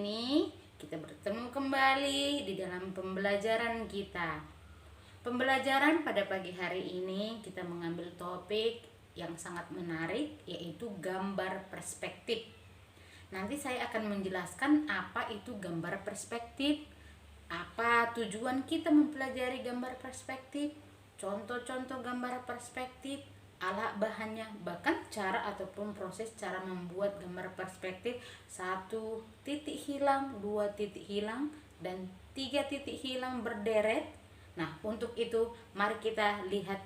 ini kita bertemu kembali di dalam pembelajaran kita. Pembelajaran pada pagi hari ini kita mengambil topik yang sangat menarik, yaitu gambar perspektif. Nanti saya akan menjelaskan apa itu gambar perspektif, apa tujuan kita mempelajari gambar perspektif, contoh-contoh gambar perspektif, alat bahannya, bahkan cara ataupun proses cara membuat gambar perspektif 1 titik hilang, 2 titik hilang, dan 3 titik hilang berderet. Nah, untuk itu mari kita lihat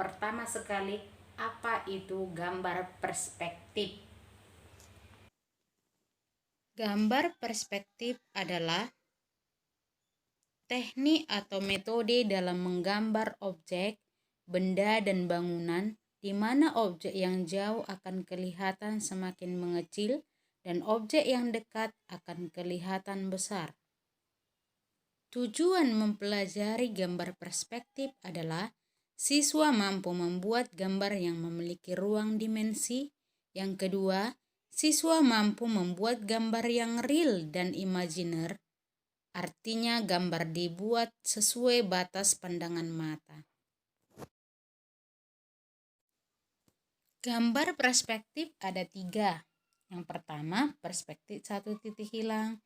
pertama sekali apa itu gambar perspektif. Gambar perspektif adalah teknik atau metode dalam menggambar objek, benda, dan bangunan, di mana objek yang jauh akan kelihatan semakin mengecil dan objek yang dekat akan kelihatan besar. Tujuan mempelajari gambar perspektif adalah siswa mampu membuat gambar yang memiliki ruang dimensi. Yang kedua, siswa mampu membuat gambar yang real dan imajiner. Artinya gambar dibuat sesuai batas pandangan mata. Gambar perspektif ada 3. Yang pertama, perspektif 1 titik hilang.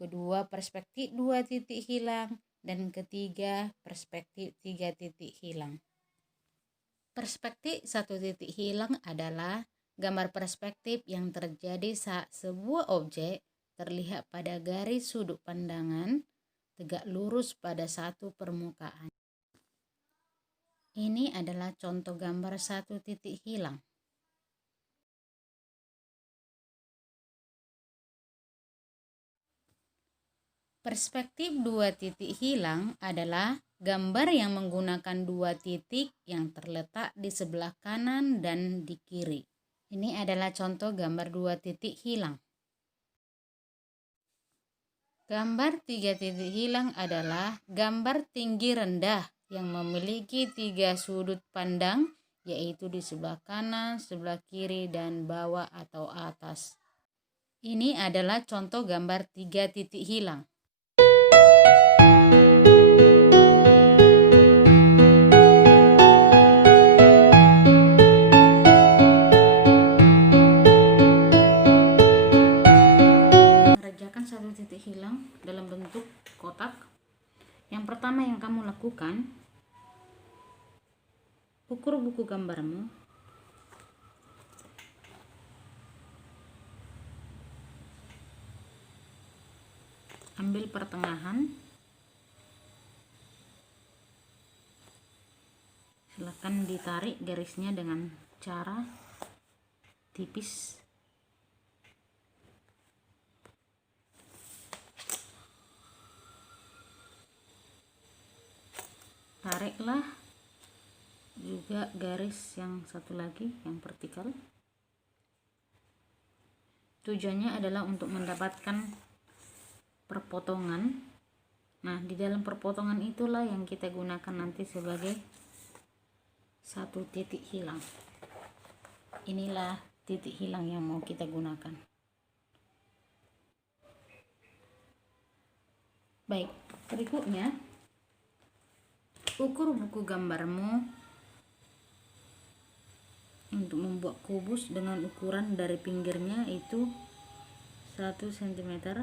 Kedua, perspektif 2 titik hilang. Dan ketiga, perspektif 3 titik hilang. Perspektif 1 titik hilang adalah gambar perspektif yang terjadi saat sebuah objek terlihat pada garis sudut pandangan tegak lurus pada satu permukaan. Ini adalah contoh gambar 1 titik hilang. Perspektif 2 titik hilang adalah gambar yang menggunakan 2 titik yang terletak di sebelah kanan dan di kiri. Ini adalah contoh gambar 2 titik hilang. Gambar 3 titik hilang adalah gambar tinggi rendah yang memiliki 3 sudut pandang, yaitu di sebelah kanan, sebelah kiri, dan bawah atau atas. Ini adalah contoh gambar 3 titik hilang. Mengerjakan 1 titik hilang dalam bentuk kotak. Yang pertama yang kamu lakukan, ukur buku gambarmu. Ambil pertengahan. Silakan ditarik garisnya dengan cara tipis. Tariklah juga garis yang satu lagi, yang vertikal. Tujuannya adalah untuk mendapatkan perpotongan. Nah, di dalam perpotongan itulah yang kita gunakan nanti sebagai 1 titik hilang. Inilah titik hilang yang mau kita gunakan. Baik, berikutnya ukur buku gambarmu untuk membuat kubus dengan ukuran dari pinggirnya itu 1 cm.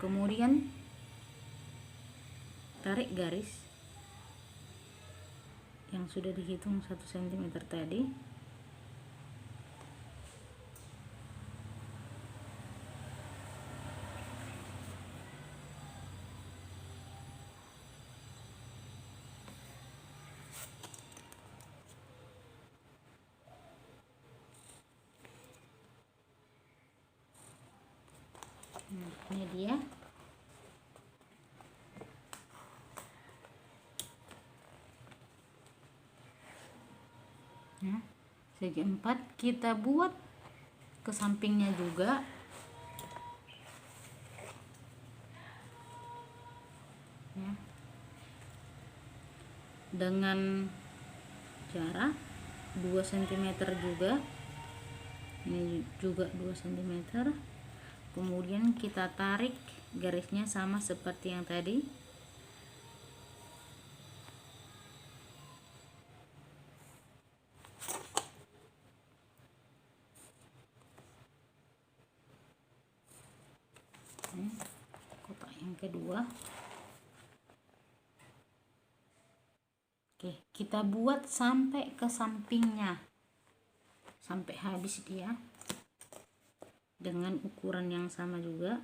Kemudian tarik garis yang sudah dihitung 1 cm tadi. Ini dia. Nah, segi 4 kita buat ke sampingnya juga. Ya. Dengan jarak 2 cm juga, ini juga 2 cm. Kemudian kita tarik garisnya sama seperti yang tadi. Kotak yang kedua. Oke, kita buat sampai ke sampingnya, sampai habis dia, dengan ukuran yang sama juga.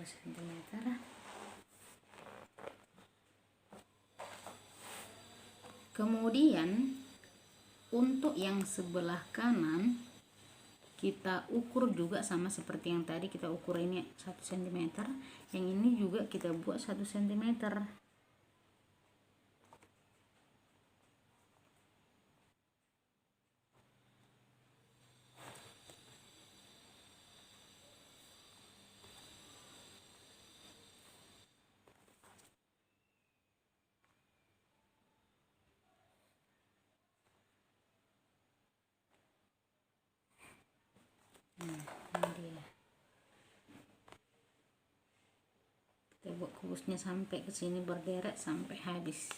Cm. Kemudian untuk yang sebelah kanan kita ukur juga sama seperti yang tadi, kita ukur ini 1 cm, yang ini juga kita buat 1 cm. Ini dia. Kita buat kubusnya sampai ke sini berderet sampai habis.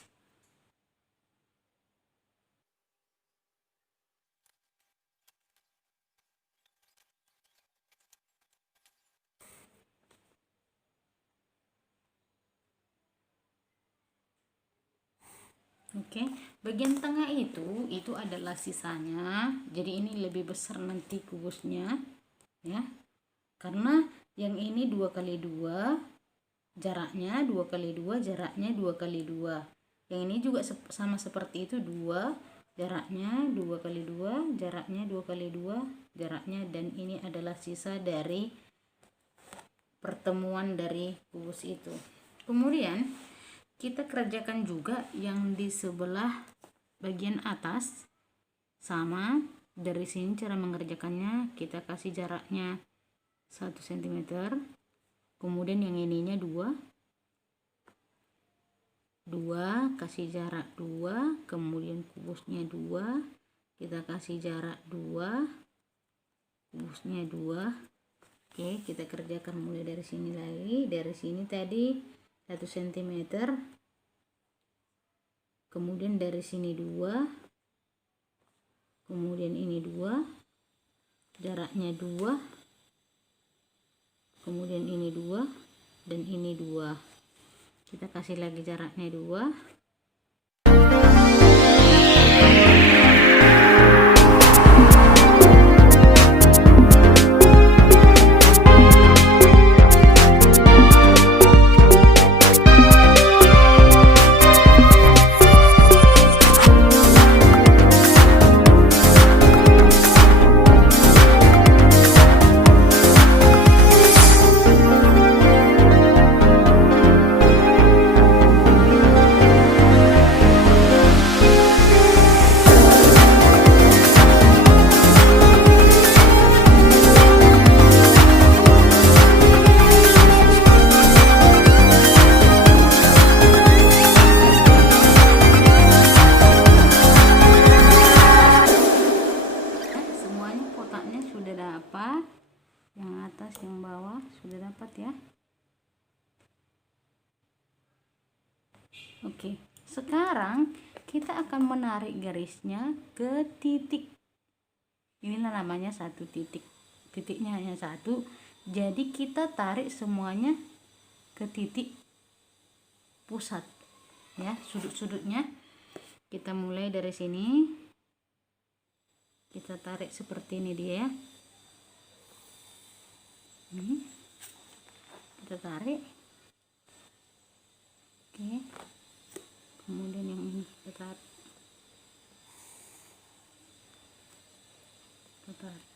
Oke, bagian tengah itu adalah sisanya. Jadi ini lebih besar nanti kubusnya, ya. Karena yang ini 2x2 jaraknya, 2x2 jaraknya, 2x2. Yang ini juga sama seperti itu, 2 jaraknya, 2x2 jaraknya, 2x2 jaraknya, dan ini adalah sisa dari pertemuan dari kubus itu. Kemudian kita kerjakan juga yang di sebelah bagian atas, sama. Dari sini cara mengerjakannya, kita kasih jaraknya 1 cm, kemudian yang ininya 2 kasih jarak 2, kemudian kubusnya 2, kita kasih jarak 2, kubusnya 2. Oke, kita kerjakan mulai dari sini lagi. Dari sini tadi 1 cm, kemudian dari sini 2, kemudian ini 2, jaraknya 2, kemudian ini 2, dan ini 2. Kita kasih lagi jaraknya 2. Oke, sekarang kita akan menarik garisnya ke titik. Inilah namanya satu titik. Titiknya hanya satu. Jadi kita tarik semuanya ke titik pusat. Ya, sudut-sudutnya. Kita mulai dari sini. Kita tarik seperti ini dia ya. Ini. Kita tarik. Oke. Kemudian yang ini kita tarik. Kita tarik.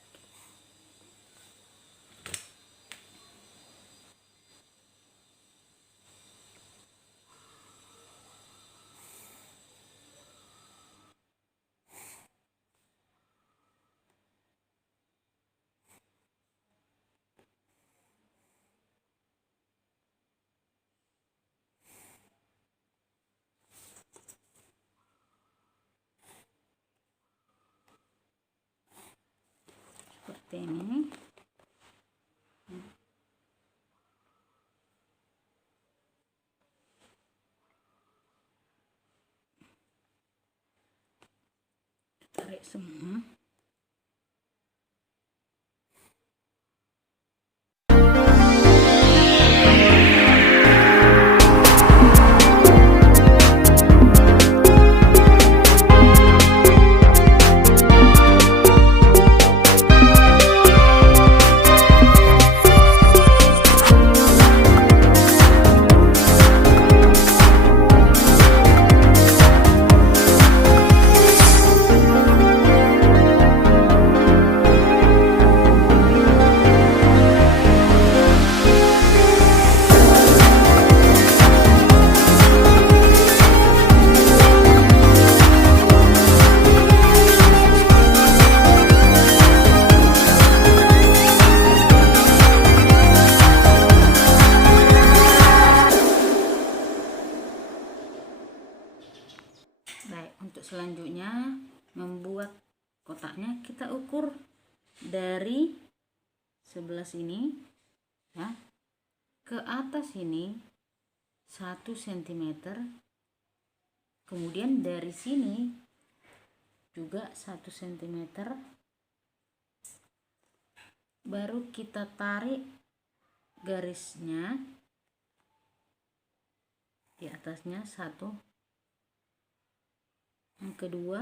seperti ini. Tarik semua. Baik, untuk selanjutnya membuat kotaknya, kita ukur dari sebelah sini ya ke atas ini 1 cm, kemudian dari sini juga 1 cm, baru kita tarik garisnya di atasnya 1. Yang kedua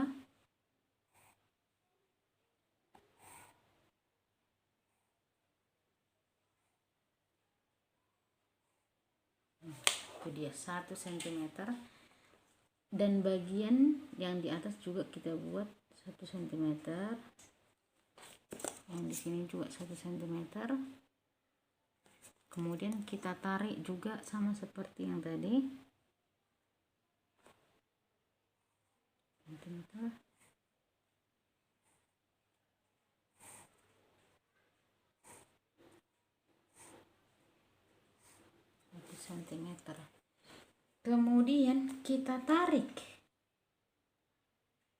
itu dia 1 cm, dan bagian yang di atas juga kita buat 1 cm, yang di sini juga 1 cm, kemudian kita tarik juga sama seperti yang tadi cm. Cm. Kemudian kita tarik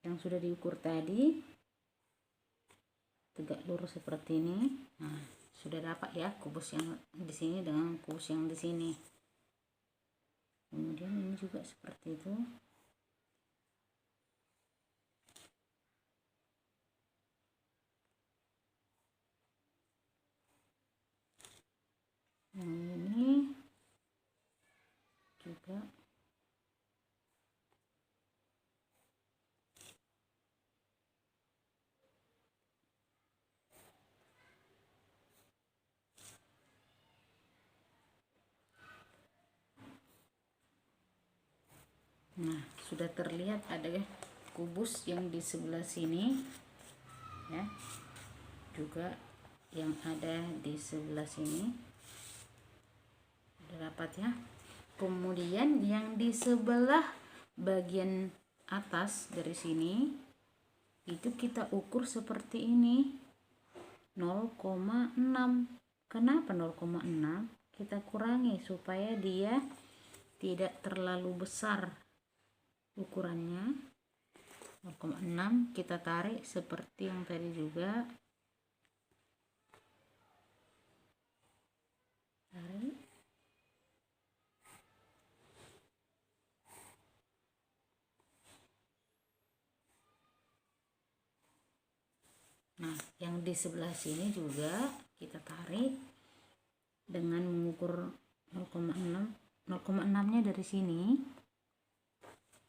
yang sudah diukur tadi tegak lurus seperti ini. Nah, sudah dapat ya kubus yang di sini dengan kubus yang di sini. Kemudian ini juga seperti itu. Yang ini juga nah, sudah terlihat ada kubus yang di sebelah sini ya, juga yang ada di sebelah sini. Sudah dapat ya. Kemudian yang di sebelah bagian atas dari sini itu kita ukur seperti ini 0,6. Kenapa 0,6? Kita kurangi supaya dia tidak terlalu besar ukurannya. 0,6 kita tarik seperti yang tadi juga, tarik. Nah, yang di sebelah sini juga kita tarik dengan mengukur 0,6. 0,6-nya dari sini.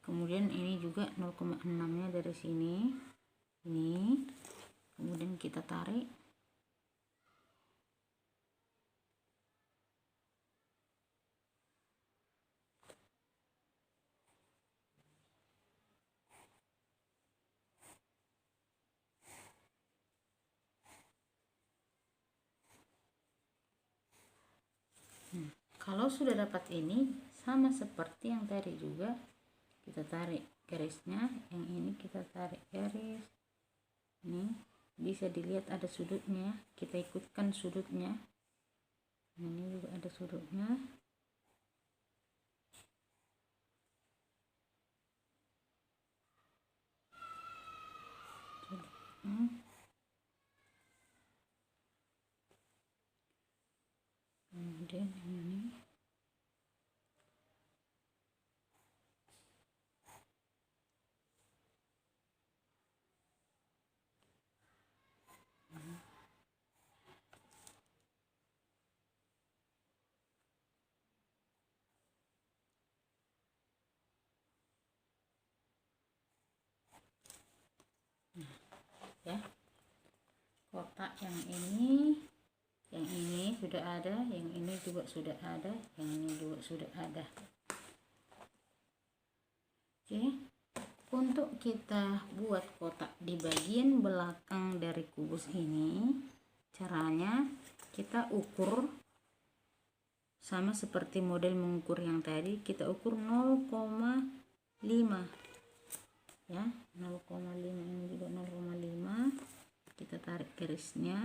Kemudian ini juga 0,6-nya dari sini. Ini. Kemudian kita tarik. Kalau sudah dapat ini, sama seperti yang tadi juga, kita tarik garisnya. Yang ini kita tarik garis. Ini bisa dilihat ada sudutnya, kita ikutkan sudutnya. Ini juga ada sudutnya. kemudian ini ya, kotak yang ini sudah ada, yang ini juga sudah ada, yang ini juga sudah ada. Oke, untuk kita buat kotak di bagian belakang dari kubus ini, caranya kita ukur sama seperti model mengukur yang tadi, kita ukur 0,5 ya, 0,5, ini juga 0,5, kita tarik garisnya.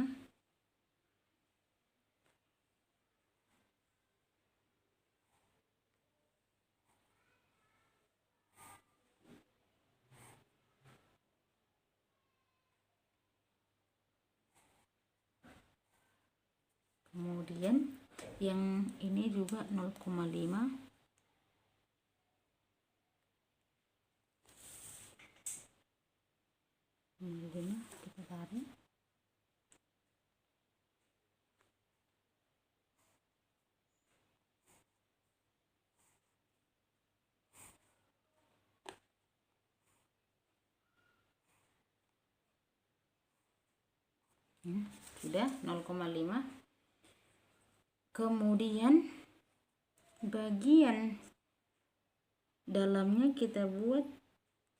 Kemudian yang ini juga 0,5, kemudian kita tarik. Sudah 0,5. kemudian bagian dalamnya kita buat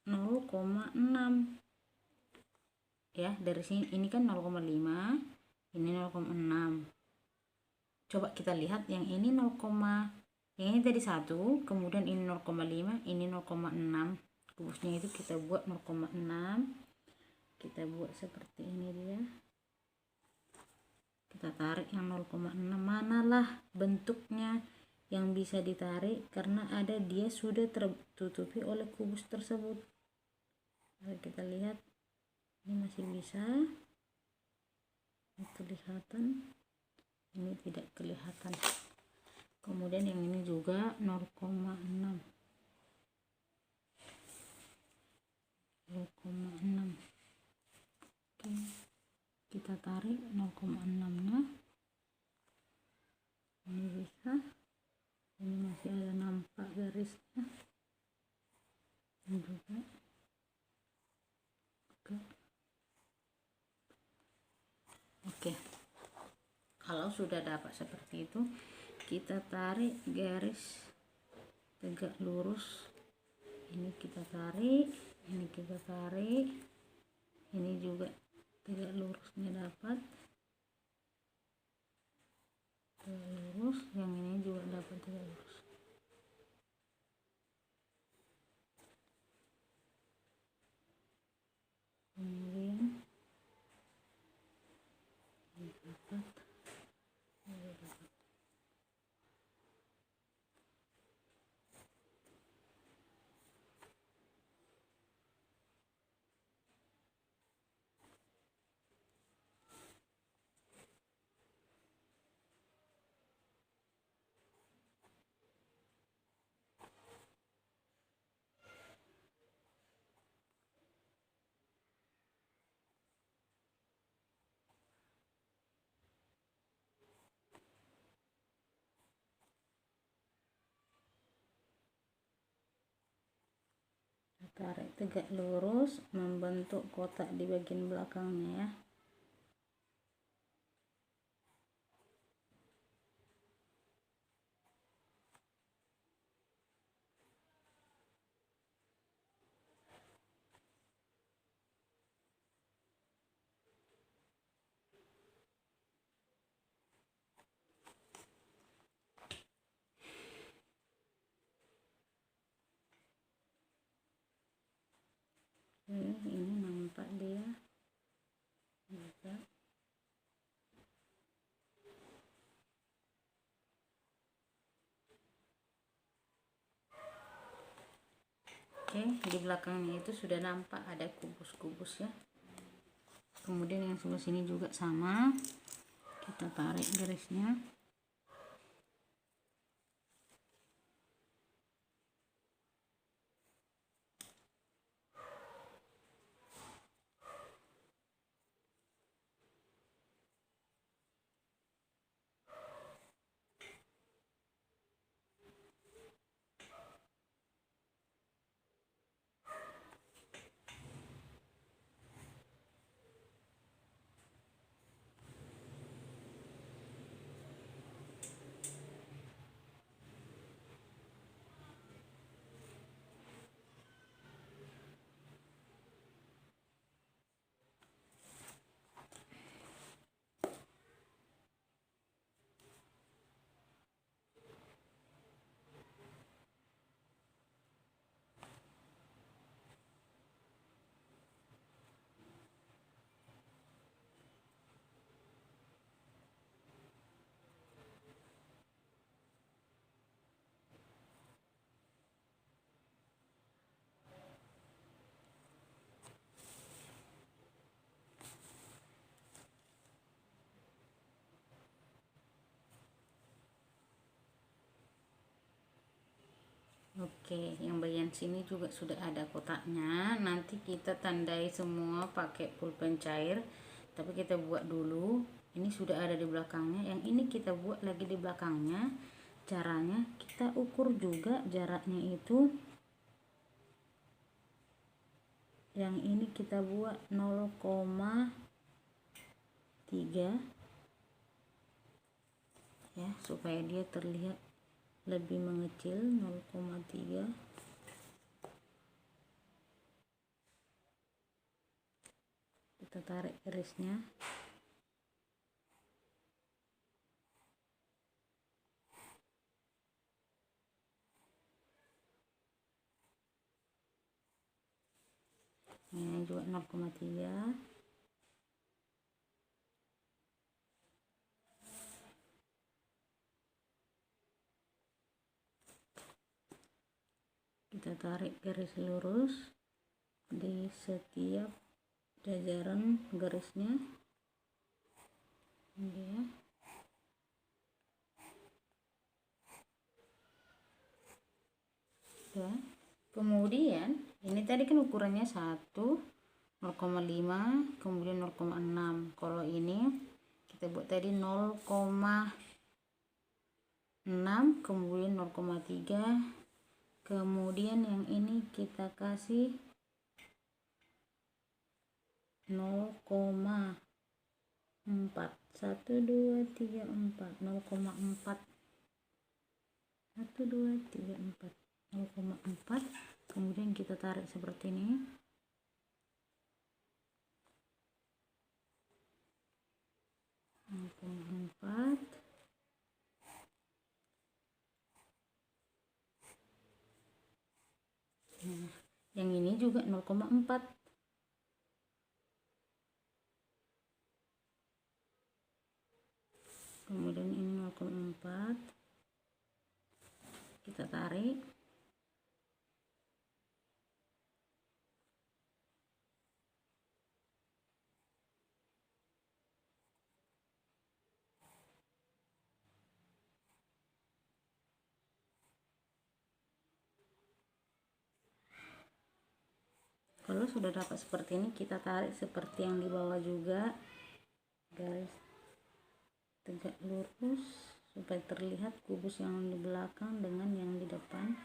0,6 ya, dari sini ini kan 0,5, ini 0,6. coba kita lihat yang ini 0, yang ini tadi 1, kemudian ini 0,5, ini 0,6. kubusnya itu kita buat 0,6, kita buat seperti ini dia, kita tarik yang 0,6. manalah bentuknya yang bisa ditarik, karena ada dia sudah tertutupi oleh kubus tersebut. Mari kita lihat, ini masih bisa kelihatan, ini tidak kelihatan. Kemudian yang ini juga 0,6, 0,6. Oke, kita tarik 0,6 nya, ini bisa, ini masih ada nampak garisnya, ini juga. Oke, kalau sudah dapat seperti itu, kita tarik garis tegak lurus, ini kita tarik, ini kita tarik, ini juga tegak lurusnya dapat, tegak lurus, yang ini juga dapat tegak lurus. Kemudian dapat. Tarik tegak lurus membentuk kotak di bagian belakangnya ya. Ini nampak dia juga. Oke, di belakangnya itu sudah nampak ada kubus-kubus ya. Kemudian yang sebelah sini juga sama, kita tarik garisnya. Oke, yang bagian sini juga sudah ada kotaknya. Nanti kita tandai semua pakai pulpen cair. Tapi kita buat dulu. Ini sudah ada di belakangnya. Yang ini kita buat lagi di belakangnya. Caranya kita ukur juga jaraknya itu. Yang ini kita buat 0,3 ya, supaya dia terlihat lebih mengecil. 0,3. Kita tarik garisnya. Ini juga 0,3. Kita tarik garis lurus di setiap jajaran garisnya. Ini ya. Ya. Kemudian ini tadi kan ukurannya 1, 0,5, kemudian 0,6. Kalau ini kita buat tadi 0,6, kemudian 0,3. Kemudian yang ini kita kasih 0,4. 1 2 3 4, 0,4. 1 2 3 4, 0,4. Kemudian kita tarik seperti ini. Empat. Nah, yang ini juga 0,4. Kemudian ini 0,4. Kita tarik. Kalau sudah dapat seperti ini, kita tarik seperti yang di bawah juga, garis tegak lurus supaya terlihat kubus yang di belakang dengan yang di depan.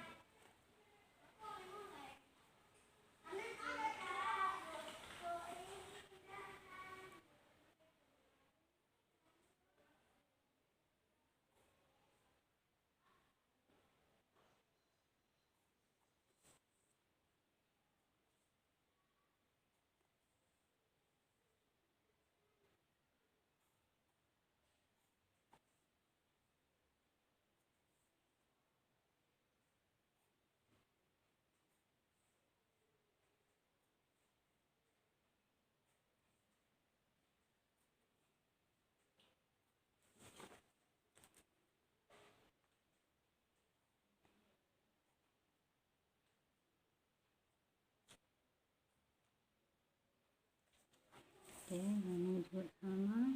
Oke, ini juga sama.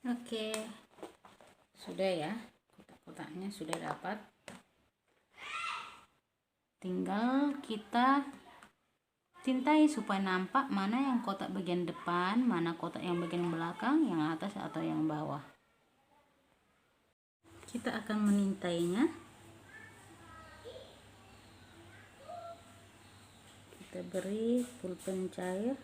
Oke, sudah ya, kotak-kotaknya sudah dapat. Tinggal kita Tintai supaya nampak mana yang kotak bagian depan, mana kotak yang bagian belakang, yang atas atau yang bawah. Kita akan menintainya. Kita beri pulpen cair.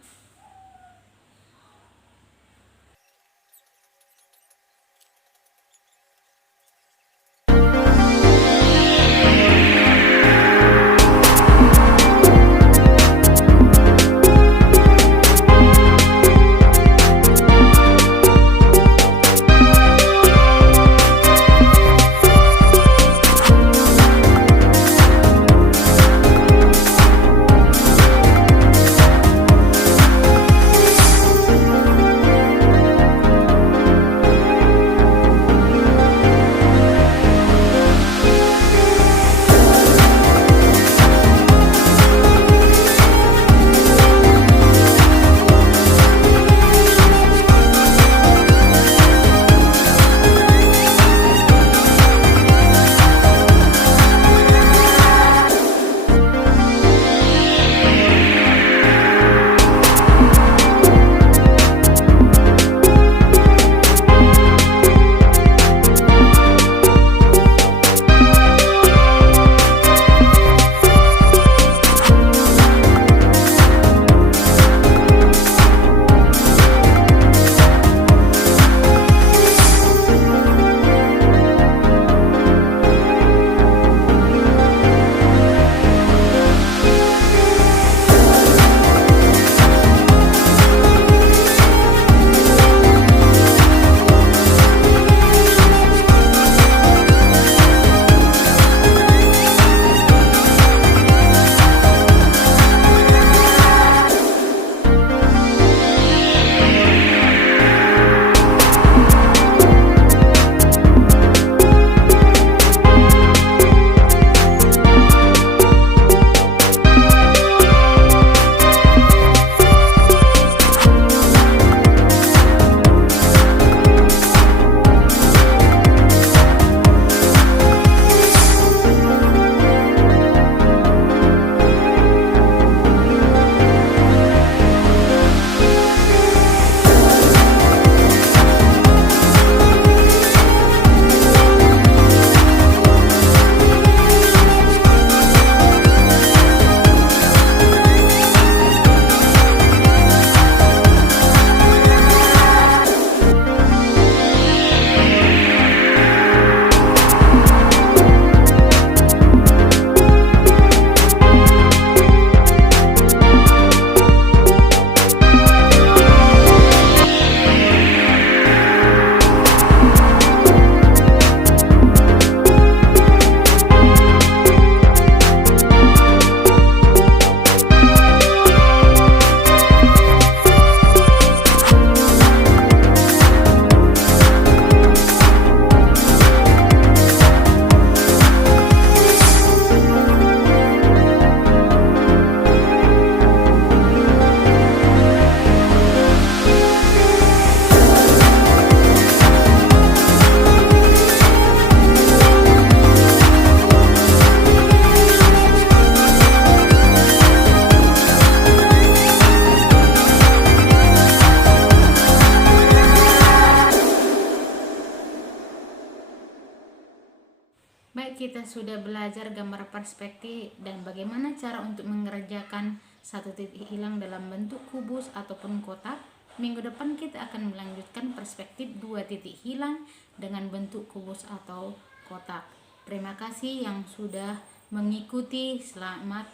Baik, kita sudah belajar gambar perspektif dan bagaimana cara untuk mengerjakan satu titik hilang dalam bentuk kubus ataupun kotak. Minggu depan kita akan melanjutkan perspektif dua titik hilang dengan bentuk kubus atau kotak. Terima kasih yang sudah mengikuti. Selamat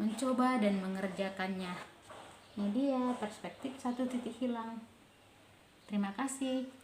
mencoba dan mengerjakannya. Ini dia perspektif satu titik hilang. Terima kasih.